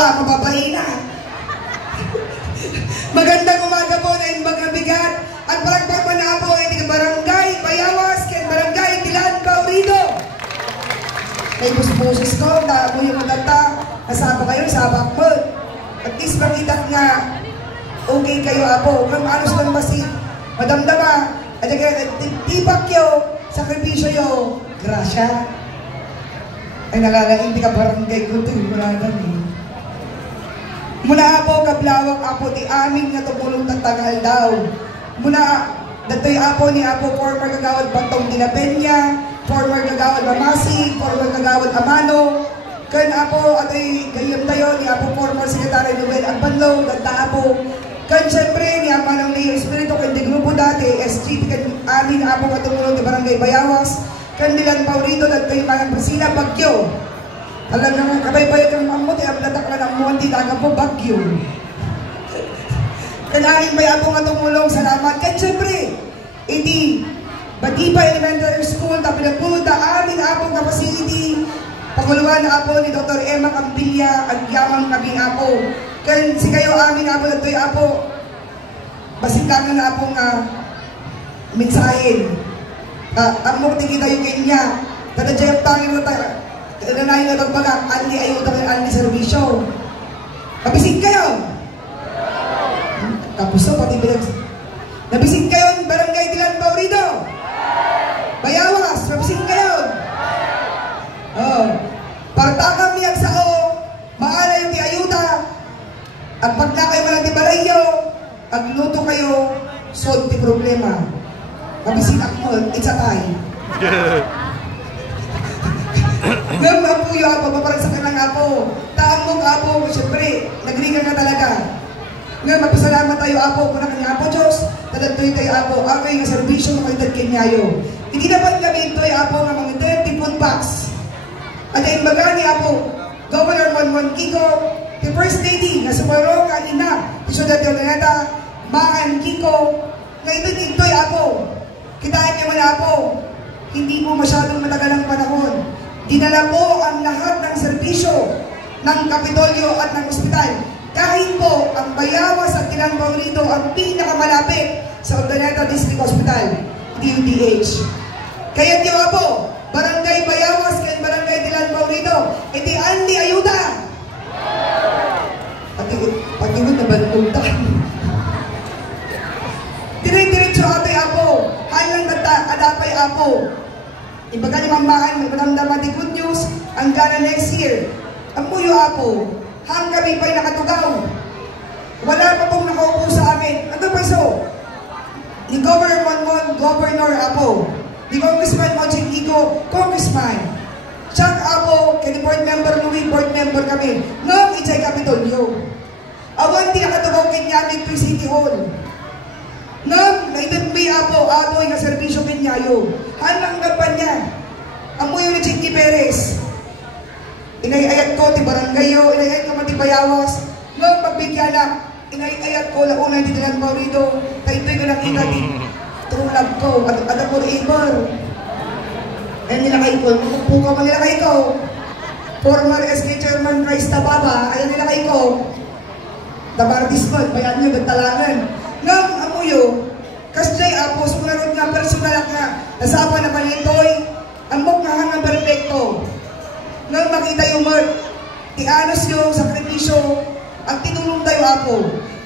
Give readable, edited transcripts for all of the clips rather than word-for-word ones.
Mababain na. Magandang umaga po na imbag na bigat at palagpapan na po ay tiga Barangay Bayawas ken Barangay Dilan Baurido. May bus-buses ko, damo yung maganda, nasaba kayo, sabak mo. At least makita nga, okay kayo apo, kung anos lang masin, madamdama, at tibak yo, sakripisyo yo, grasya. Ay nalalain, di ka barangay ko, tiniguradan eh. Muna apo kablawak apo ti amin nga tumulong tatagal daw. Muna datoy apo ni apo former kagawad Bantong Dinapenya, former kagawad Mamasi, former kagawad Amano. Kan apo atoy gayam tayo ni apo former Secretary Noel Agbanlo, ganda apo. Kan syempre ni Amanang Mayor Espiritu kan di grupo dati, SG kan amin apo nga tumulong ti Barangay Bayawas, kan Dilan Baurido datoy mga Priscilla Bagyo. Talagang kabay-bay kang mamot, ang latak na ng muwan, di taga po, bagyo. Kanahin may ako nga tumulong, salamat. Kaya siyempre, iti, Batipa Elementary School, tapilapulod na amin apong kapacity, panguluan na apo ni Dr. Emma Campilla, at yamang kaming apo. Kaya si kayo amin apo, at to'y apo, basintangan na apong mensahin. Ang mukti kita yung kanya, tadadjayap tangin mo tayo, nanayin na pagbaga, anli ayuda ng anli servisyo. Nabisig kayo! Tapos na, pati bilang... Nabisig kayo, Barangay Dilan Baurido! Bayawas, nabisig kayo! Oh. Parta kami ang sao, maala yung di ayuda, at pag na kayo malang di balayo, agluto kayo, solve di problema. Nabisig ako, it's a tie. Ngayon ang puyo ako, maparang sa kanang ako. Taang mong ako, siyempre, nagringan na talaga. Ngayon, magpasalamat tayo ako, kung nakang ako, Diyos, talantoy tayo ako, ako yung servisyo ng kalitan kinyayo. Hindi naman kami ito'y ako ng mga 30 food packs. At yung baga ni ako, Governor Juan Kiko, the First Lady, na sumarong ang ina, Isoda Teoganeta, Maan Kiko, na ito'y ako. Kitaan niyo man ako, hindi mo masyadong matagal ang panahon. Dinala po ang lahat ng serbisyo ng Kapitolyo at ng ospital. Kahit po ang Bayawas at Dilan Baurido ang pinakamalapit sa Urdaneta District Hospital, DUDH. Kaya niyo po, Barangay Bayawas kaya Barangay Dilan Baurido, iti andi ayuda. Pagigod na bantutan. Dire-diretso ato'y apo, halang adapay apo. Ibaga ni mamahan, magpamdaman di good news, ang gana next year. Ang puyo apo, hang kami pa'y nakatugaw. Wala pa pong nakaupo sa amin. Ano ba so? Ni Governor apo, ni Congressman Ojing Iko, Congressman. Chuck apo, kani board member Louis, board member kami. Ngam ichay Kapitolyo. Awan di nakatugaw kinyamin to City Hall. Ngam, naitag may apo yung servisyo kinyayo. Halang kampanya. Amoy yung Chinky Perez. Inayayat ko, ti barangay yo, inayayat ko mati Bayawas. Ngam, pagbigyanak, inayayat ko, launay ti Dilan Baurido. Taito'y ko nakita ti trulag ko, at ako rebel. Ayan nilakay ko, puka mo nilakay ko. Former SK Chairman Rice Tababa, ayan nilakay ko. Tabardisman, bayan nyo, gagtalangan. Ngam, amuyo, kasjay apo, sumunarod nga personal nga, nasapa naman ito'y, ang mukha nga perfecto. Ngam, makita yung tianos yung sakripisyo, ang tinulong tayo apo.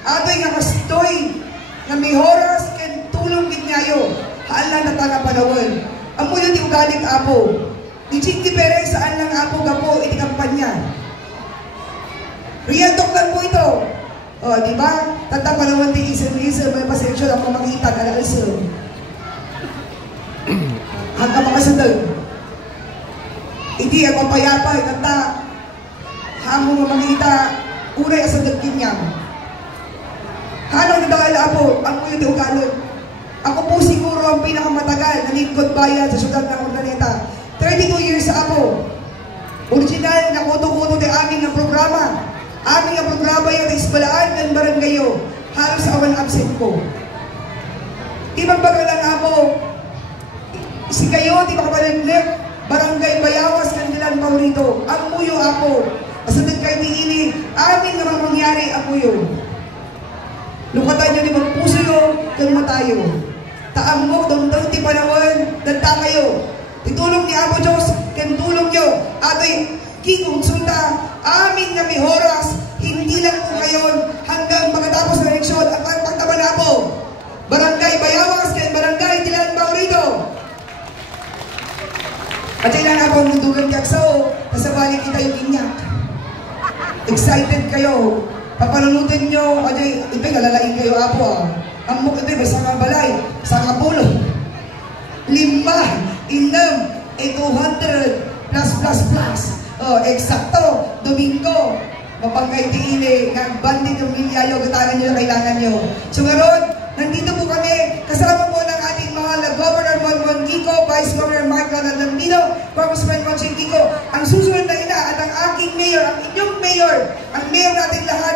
Ato'y nga kastoy, nga may horas, ken tulong kinyayo, haan na tanga panawal. Amuyo di ugaling apo. Di Chinky Perez, saan lang apo gapo, iti kampanya. Riyadok lang po ito. O, di ba? Tanda pa naman di isip-isip, may pasensyo lang pumakita na alasyon. Hanggang makasunod. Hindi ako payapa, tanda. Hamong mamakita, unay asunod kinyam. Hanong nidakala po, ang muyo di ugalog. Ako po siguro ang pinakamatagal na lingkod bayan sa syudad ng Urdaneta. 32 years sa ako. Original na kuto-kuto di amin ng programa. Aming ang programa yung isbalaan ng barangay yo. Halos awan absent ko. Di magbaga lang ako. Si kayo, di ba kapalag Barangay Bayawas, Dilan Baurido. Ang muyo ako. Pasadag kayo di ini, amin nga mangyari ako yun. Lukatan nyo di magpuso yun, kung matayo. Taang mo, doon ti panawan, danta kayo. Itulong ni Apo Diyos, kung tulong nyo, ato'y kikonsulta, amin nga may oras, hindi lang po ngayon, hanggang pagkatapos ng eleksyon, at pagtaban na po. Barangay Bayawas, kay Barangay Tilaan Baurito. At yan na po, nundugan kaksaw, kasabali kita yung inyak. Excited kayo, papanunutin nyo, ito'y nalalain kayo, Apo ah. Ang mukha ito'y may sanga balay, sanga pulo. 5, 6, 200, plus. Oh, eksakto, Domingo, mapangkay tiili, nagbanding ng milyayo, gatanan nyo na kailangan nyo. So ngayon, nandito po kami, kasama po ng ating mahal na Governor Monmon Kiko, Vice Governor Marco Nandambino, Congressman Monching Kiko, ang susunod na ina at ang aking mayor, ang inyong mayor, ang mayor natin lahat,